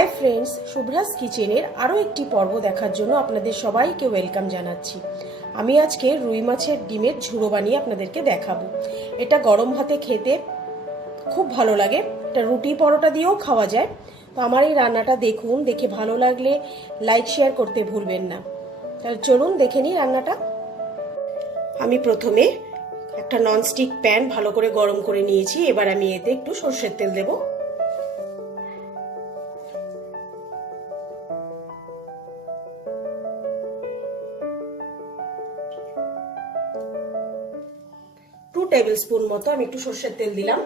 Hi friends, শুভ্রাস কিচেনের আরও একটি পর্ব দেখার জন্য আপনাদের সবাইকে ওয়েলকাম জানাচ্ছি। আমি আজকে রুই মাছের ডিমের ঝুড়ো বানিয়ে আপনাদেরকে দেখাবো। এটা গরম ভাতে খেতে খুব ভালো লাগে, এটা রুটি পরোটা দিয়েও খাওয়া যায়। তো আমার এই রান্নাটা দেখুন, দেখে ভালো লাগলে লাইক শেয়ার করতে ভুলবেন না। তাহলে চলুন দেখে নিই রান্নাটা। আমি প্রথমে একটা ননস্টিক প্যান ভালো করে গরম করে নিয়েছি। এবার আমি এতে একটু সরষের তেল দেবো। টু টেবিল স্পুন মতো আমি একটু সরষের তেল দিলাম।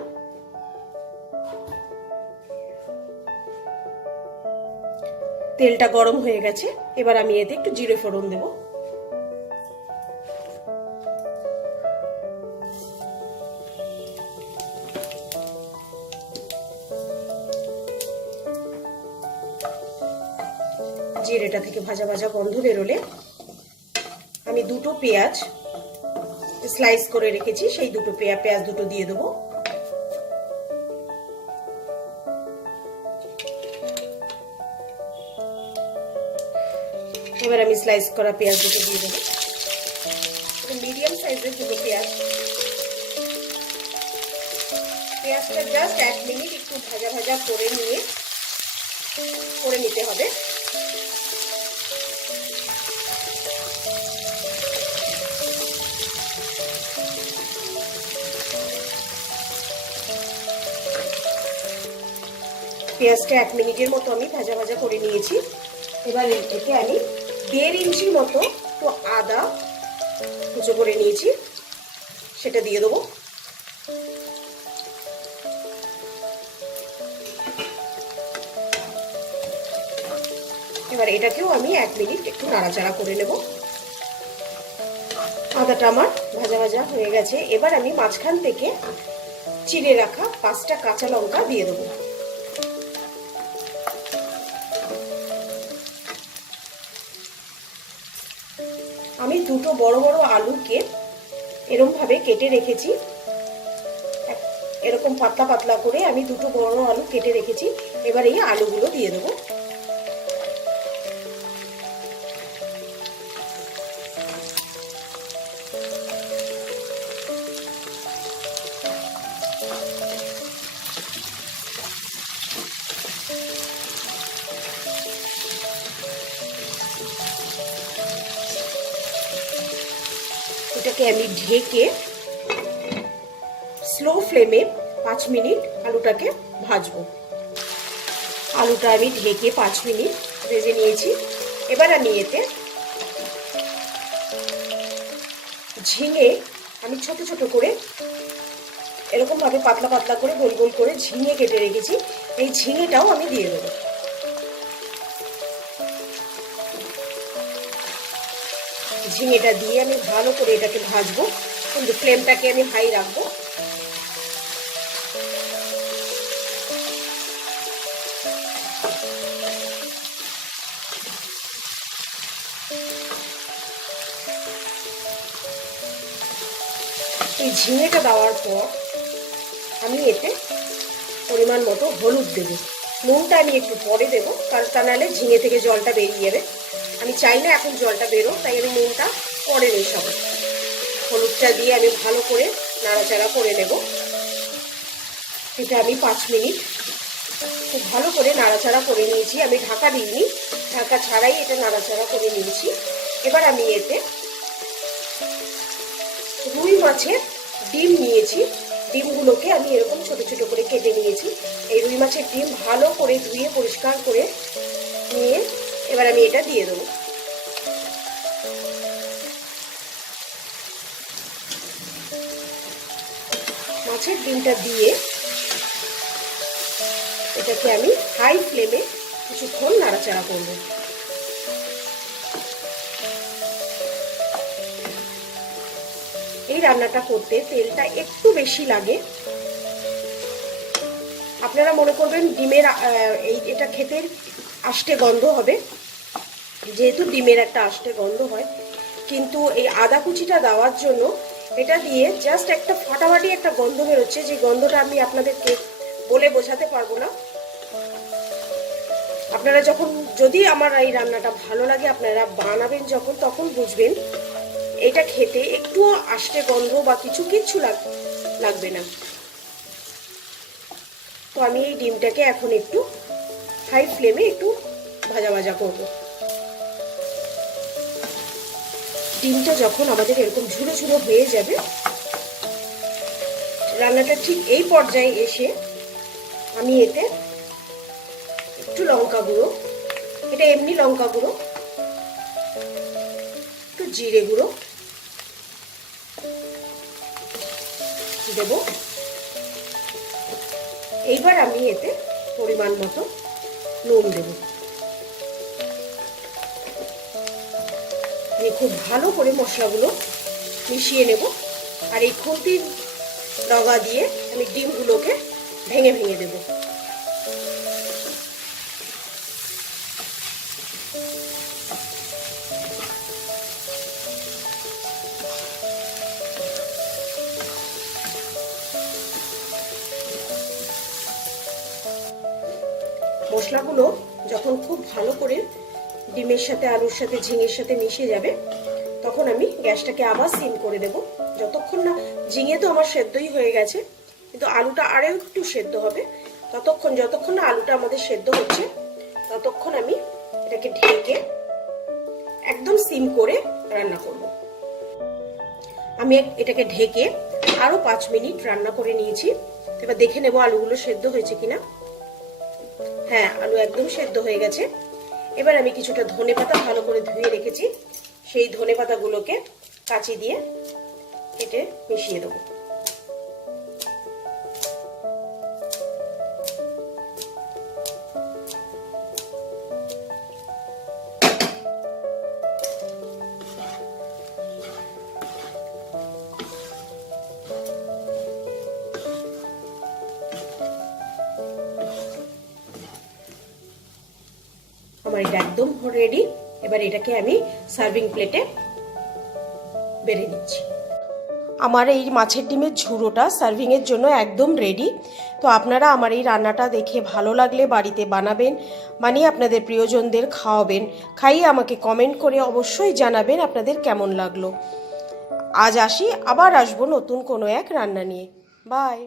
তেলটা গরম হয়ে গেছে, এবার আমি এতে একটু জিরে ফোড়ন দেব। জিরেটা থেকে ভাজা ভাজা গন্ধ বেরোলে আমি দুটো পেঁয়াজ স্লাইস করে রেখেছি, সেই দুটো পেঁয়াজ দুটো দিয়ে দেবো। এবার আমি স্লাইস করা পেঁয়াজ দুটো দিয়ে দেবো। মিডিয়াম সাইজের দুটো পেঁয়াজ। পেঁয়াজটা জাস্ট 1 মিনিট একটু ভাজা ভাজা করে নিতে হবে। পেঁয়াজটা 1 মিনিটের মতো আমি ভাজা ভাজা করে নিয়েছি। এবার এতে আমি 1.5 ইঞ্চি মতো তো আদা কুচো করে নিয়েছি, সেটা দিয়ে দেবো। এবার এটাকেও আমি 1 মিনিট একটু নাড়াচাড়া করে নেব। আদাটা আমার ভাজা ভাজা হয়ে গেছে। এবার আমি মাঝখান থেকে চিড়ে রাখা 5টা কাঁচা লঙ্কা দিয়ে দেবো। আমি দুটো বড় বড় আলুকে এরকম ভাবে কেটে রেখেছি, এরকম পাতলা পাতলা করে আমি দুটো বড় আলু কেটে রেখেছি। এবার এই আলুগুলো দিয়ে দেবো। এটাকে আমি ঢেকে স্লো ফ্লেমে 5 মিনিট আলুটাকে ভাজবো। আলুটা আমি ঢেকে 5 মিনিট ভেজে নিয়েছি। এবার আমি এতে ঝিঙে আমি ছোট ছোট করে এরকম ভাবে পাতলা পাতলা করে গোল গোল করে ঝিঙে কেটে রেখেছি, এই ঝিঙেটাও আমি দিয়ে দেবো। ঝিঙেটা দিয়ে আমি ভালো করে এটাকে ভাজবো, কিন্তু ফ্লেমটাকে আমি হাই রাখবো। এই ঝিঙেটা দেওয়ার পর আমি এতে পরিমাণ মতো হলুদ দেব। নুনটা আমি একটু পরে দেবো, কারণ তা নাহলে ঝিঙে থেকে জলটা বেরিয়ে যাবে। আমি চাই না এখন জলটা বেরো, তাই আমি নুনটা পরে মেশাবো। হলুদটা দিয়ে আমি ভালো করে নাড়াচাড়া করে নেব। এটা আমি 5 মিনিট খুব ভালো করে নাড়াচাড়া করে নিয়েছি। আমি ঢাকা দিইনি, ঢাকা ছাড়াই এটা নাড়াচাড়া করে নিয়েছি। এবার আমি এতে রুই মাছের ডিম নিয়েছি, ডিমগুলোকে আমি এরকম ছোট ছোট করে কেটে নিয়েছি। এই রুই মাছের ডিম ভালো করে ধুয়ে পরিষ্কার করে নিয়ে এবার আমি এটা দিয়ে দেবো। মাছের ডিমটা দিয়ে এটাকে আমি হাই ফ্লেমে কিছুক্ষণ নাড়াচাড়া করব। এই রান্নাটা করতে তেলটা একটু বেশি লাগে। আপনারা মনে করবেন ডিমের এটা খেতে আষ্টে গন্ধ হবে, যেহেতু ডিমের একটা আষ্টে গন্ধ হয়, কিন্তু এই আদা কুচিটা দেওয়ার জন্য এটা দিয়ে জাস্ট একটা ফাটাফাটি একটা গন্ধ বেরোচ্ছে, যে গন্ধটা আমি আপনাদেরকে বলে বোঝাতে পারবো না। আপনারা যখন, যদি আমার এই রান্নাটা ভালো লাগে, আপনারা বানাবেন যখন, তখন বুঝবেন এটা খেতে একটুও আষ্টে গন্ধ বা কিচ্ছু লাগবে না। তো আমি এই ডিমটাকে এখন একটু হাই ফ্লেমে একটু ভাজা করব। ডিমটা যখন আমাদের এরকম ঝুড়ো হয়ে যাবে, রান্নাটা ঠিক এই পর্যায়ে এসে আমি এতে একটু লঙ্কা গুঁড়ো, এটা এমনি লঙ্কা গুঁড়ো, একটু জিরে গুঁড়ো দেব। এইবার আমি এতে পরিমাণ মতো নুন দেব। আমি খুব ভালো করে মশলাগুলো মিশিয়ে নেব। আর এই খুন্তির ডগা দিয়ে আমি ডিমগুলোকে ভেঙে দেব। মশলাগুলো যখন খুব ভালো করে ডিমের সাথে, আলুর সাথে, ঝিঙের সাথে মিশে যাবে, তখন আমি গ্যাসটাকে আবার সিম করে দেব। যতক্ষণ না, ঝিঙে তো আমার সেদ্ধই হয়ে গেছে, কিন্তু আলুটা আরও একটু সেদ্ধ হবে। যতক্ষণ না আলুটা আমাদের সেদ্ধ হচ্ছে, ততক্ষণ আমি এটাকে ঢেকে একদম সিম করে রান্না করব। আমি এটাকে ঢেকে আরো 5 মিনিট রান্না করে নিয়েছি। এবার দেখে নেব আলুগুলো সেদ্ধ হয়েছে কিনা। হ্যাঁ, আলু একদম সেদ্ধ হয়ে গেছে। এবার আমি কিছুটা ধনেপাতা ভালো করে ধুয়ে রেখেছি, সেই ধনেপাতাগুলোকে কাঁচি দিয়ে কেটে মিশিয়ে দেবো। আমার এটা একদম রেডি। এবার এটাকে আমি সার্ভিং প্লেটে বেড়ে নিচ্ছি। আমার এই মাছের ডিমের ঝুড়োটা সার্ভিংয়ের জন্য একদম রেডি। তো আপনারা আমার এই রান্নাটা দেখে ভালো লাগলে বাড়িতে বানাবেন, বানিয়ে আপনাদের প্রিয়জনদের খাওয়াবেন। খাইয়ে আমাকে কমেন্ট করে অবশ্যই জানাবেন আপনাদের কেমন লাগলো। আজ আসি, আবার আসবো নতুন কোনো এক রান্না নিয়ে। বাই।